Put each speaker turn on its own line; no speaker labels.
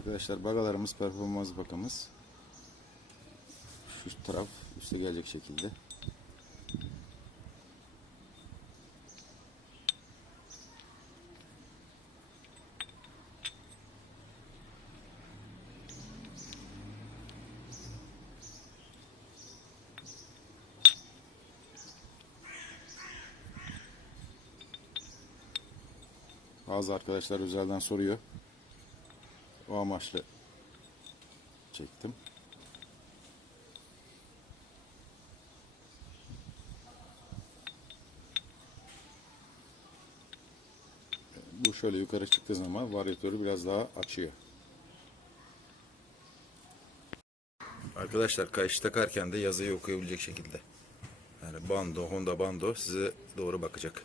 Arkadaşlar bagalarımız performans bakamız. Şu taraf üste gelecek şekilde. Bazı arkadaşlar özelden soruyor. O amaçla çektim. Bu şöyle yukarı çıktığı zaman varyatörü biraz daha açıyor. Arkadaşlar kayış takarken de yazıyı okuyabilecek şekilde. Yani bando, Honda bando size doğru bakacak.